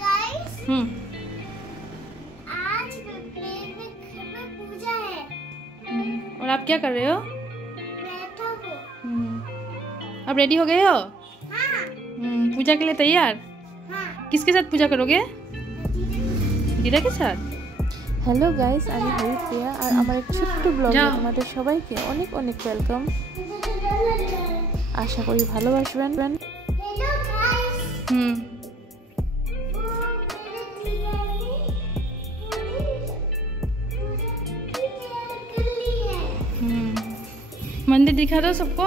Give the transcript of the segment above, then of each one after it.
गाइस। आज मेरे घर में पूजा है। और आप क्या कर रहे हो? बैठा हूँ। आप रेडी हो गए हो? हाँ। पूजा के लिए तैयार? हाँ। किसके साथ पूजा करोगे? দিদা के साथ। হ্যালো গাইস, আমি হরিপ্রিয়া আর আমার এক ছোট্ট ব্লগে তোমাদের সবাইকে অনেক অনেক ওয়েলকাম। আশা করি ভালোবাসবেন। Hello guys. मंदिर दिखा दो सबको।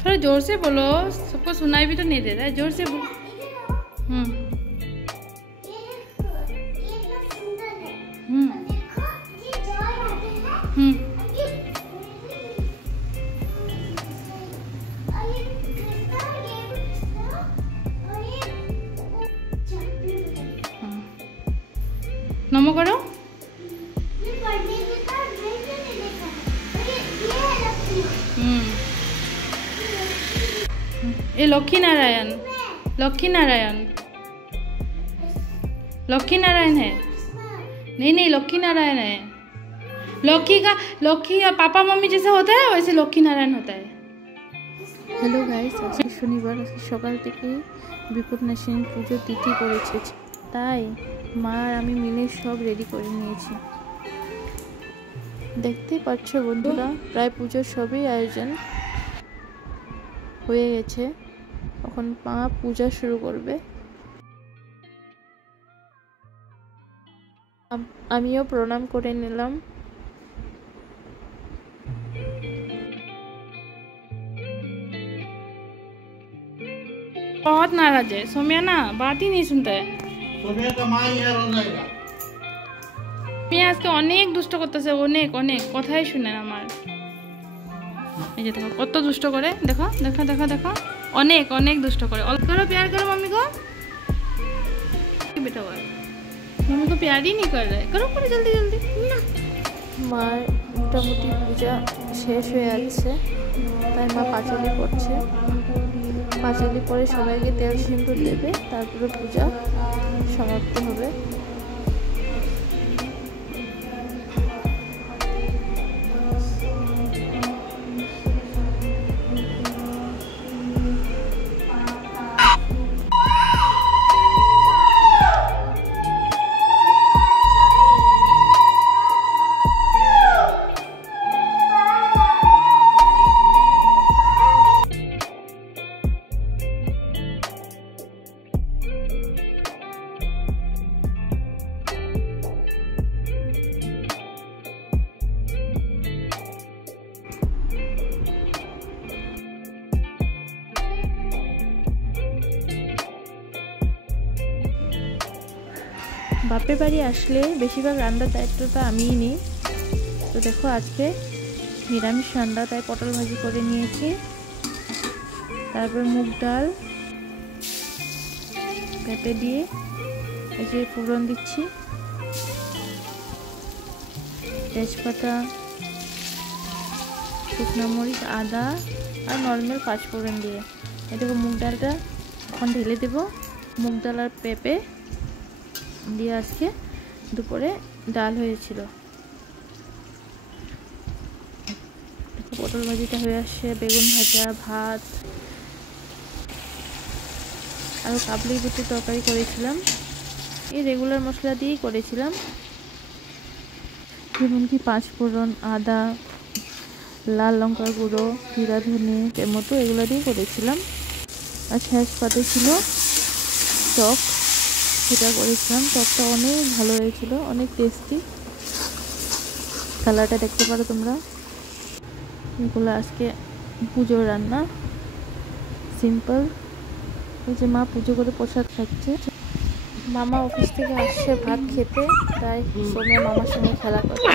थोड़ा जोर से बोलो, सबको सुनाई भी तो नहीं दे रहा है, जोर से बोलो। नमो करो। ये लक्ष्मी नारायण, लक्ष्मी नारायण, लक्ष्मी नारायण है। नहीं लक्ष्मी नारायण है। लक्ष्मी का पापा मम्मी जैसा होता है वैसे लक्ष्मी नारायण होता है। হ্যালো গাইস, আজকে শনিবার, আজকে সকাল থেকে বিপদনাশিনী পুজোর তিথি পড়েছে, তাই মা আর আমি মিলে সব রেডি করে নিয়েছি। দেখতেই পাচ্ছ বন্ধুরা, প্রায় পুজোর সবই আয়োজন হয়ে গেছে। এখন মা পূজা শুরু করবে, আমিও প্রণাম করে নিলাম। बहुत नाराज है सोम्या ना, बात ही नहीं सुनता है। सोम्या का माँ ही हो जाएगा। মিয়া আজকে অনেক দুষ্ট করতেছে, অনেক অনেক কথাই শুনে না আমার। এই যে দেখো কত দুষ্ট করে, দেখো দেখো দেখো দেখো, অনেক অনেক দুষ্ট করে। অল্প करो प्यार करो मम्मी को। बेटा बोल मम्मी को प्यार ही नहीं कर रहा है, करो करो जल्दी जल्दी ना। মার মোটামুটি পূজা শেষ হয়ে যাচ্ছে, তাই মা পাঁচালি করছে। পাঁচালি পরে সবাইকে তেল সিঁদুর দেবে, তারপরে পূজা সমাপ্ত হবে। বাপের বাড়ি আসলে বেশিরভাগ রান্নার দায়িত্বটা আমিই নিই। তো দেখো আজকে নিরামিষ রান্না, তাই পটল ভাজি করে নিয়েছি, তারপর মুগ ডাল পেঁপে দিয়ে এই যে ফোড়ন দিচ্ছি, তেজপাতা, শুকনো মরিচ, আদা আর নর্মাল পাঁচফোড়ন দিয়ে। এই দেখো মুগ ডালটা এখন ঢেলে দেবো। মুগ ডাল আর পেঁপে দিয়ে আজকে দুপুরে ডাল হয়েছিল। পটল ভাজিটা হয়ে আসছে, বেগুন ভাজা, ভাত আর কাবলি বুটের তরকারি করেছিলাম। এই রেগুলার মশলা দিয়েই করেছিলাম, যেমন কি পাঁচফোড়ন, আদা, লাল লঙ্কার গুঁড়ো, জিরা, ধনে, টমেটো এগুলো দিয়ে করেছিলাম। আর শেষ পাতে ছিল টক, সেটা করেছিলাম। টকটা অনেক ভালো হয়েছিল, অনেক টেস্টি। কালারটা দেখতে পারো তোমরা। এগুলো আজকে পুজোর রান্না, সিম্পল। এই যে মা পুজো করে প্রসাদ খাচ্ছে। মামা অফিস থেকে আসছে ভাত খেতে, তাই সোমিয়া মামার সঙ্গে খেলা করছে।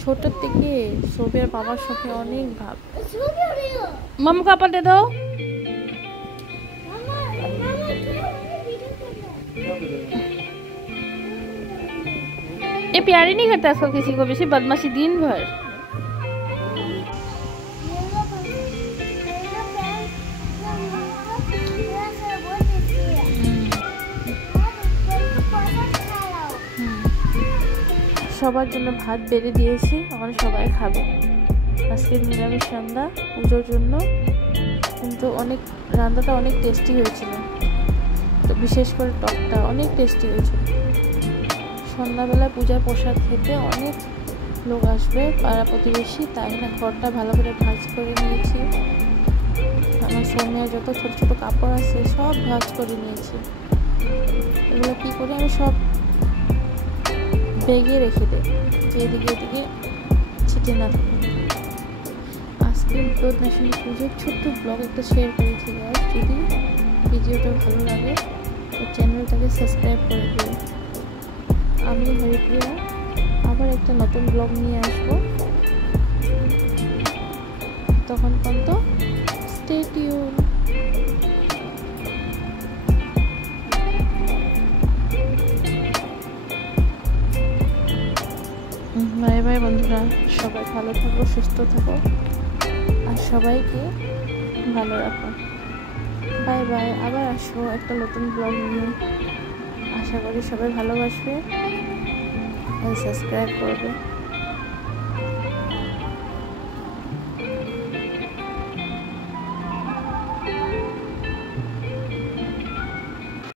ছোটোর থেকে সোমিয়ার বাবার সঙ্গে অনেক ভাব। मम्मी को अपन दे दो। ये प्यार ही नहीं करता आजकल किसी को, बेसी बदमाशी दिन भर। সবার জন্য ভাত বেড়ে দিয়েছি, আমরা সবাই খাবে। আজকে নিরামিষ রান্না পুজোর জন্য, কিন্তু রান্নাটা অনেক টেস্টি হয়েছিল, তো বিশেষ করে টকটা অনেক টেস্টি হয়েছিল। সন্ধ্যাবেলায় পূজার প্রসাদ খেতে অনেক লোক আসবে, পাড়া প্রতিবেশী, তাই না ঘরটা ভালো করে ভাঁজ করে নিয়েছি। আমার সোনিয়ার যত ছোট ছোট কাপড় আছে সব ভাঁজ করে নিয়েছি। এগুলো কী করে আমি সব ব্যাগে রেখে দেব, যে এদিকে এদিকে ছিটে না থাকে। আজকে উদ্বোধনী পুজোর ছোট্ট ব্লগ একটা শেয়ার করেছি। আর যদি ভিডিওটা ভালো লাগে তো চ্যানেলটাকে সাবস্ক্রাইব করে দিও। আমি হরিপ্রিয়া আবার একটা নতুন ব্লগ নিয়ে আসবো, তখন পর্যন্ত স্টে টিউন। বাই বাই বন্ধুরা, সবাই ভালো থাকো, সুস্থ থাকো, আর সবাইকে ভালো রাখো। বাই বাই, আবার আসবো একটা নতুন ব্লগ নিয়ে। আশা করি সবাই ভালোবাসবে আর সাবস্ক্রাইব করবে।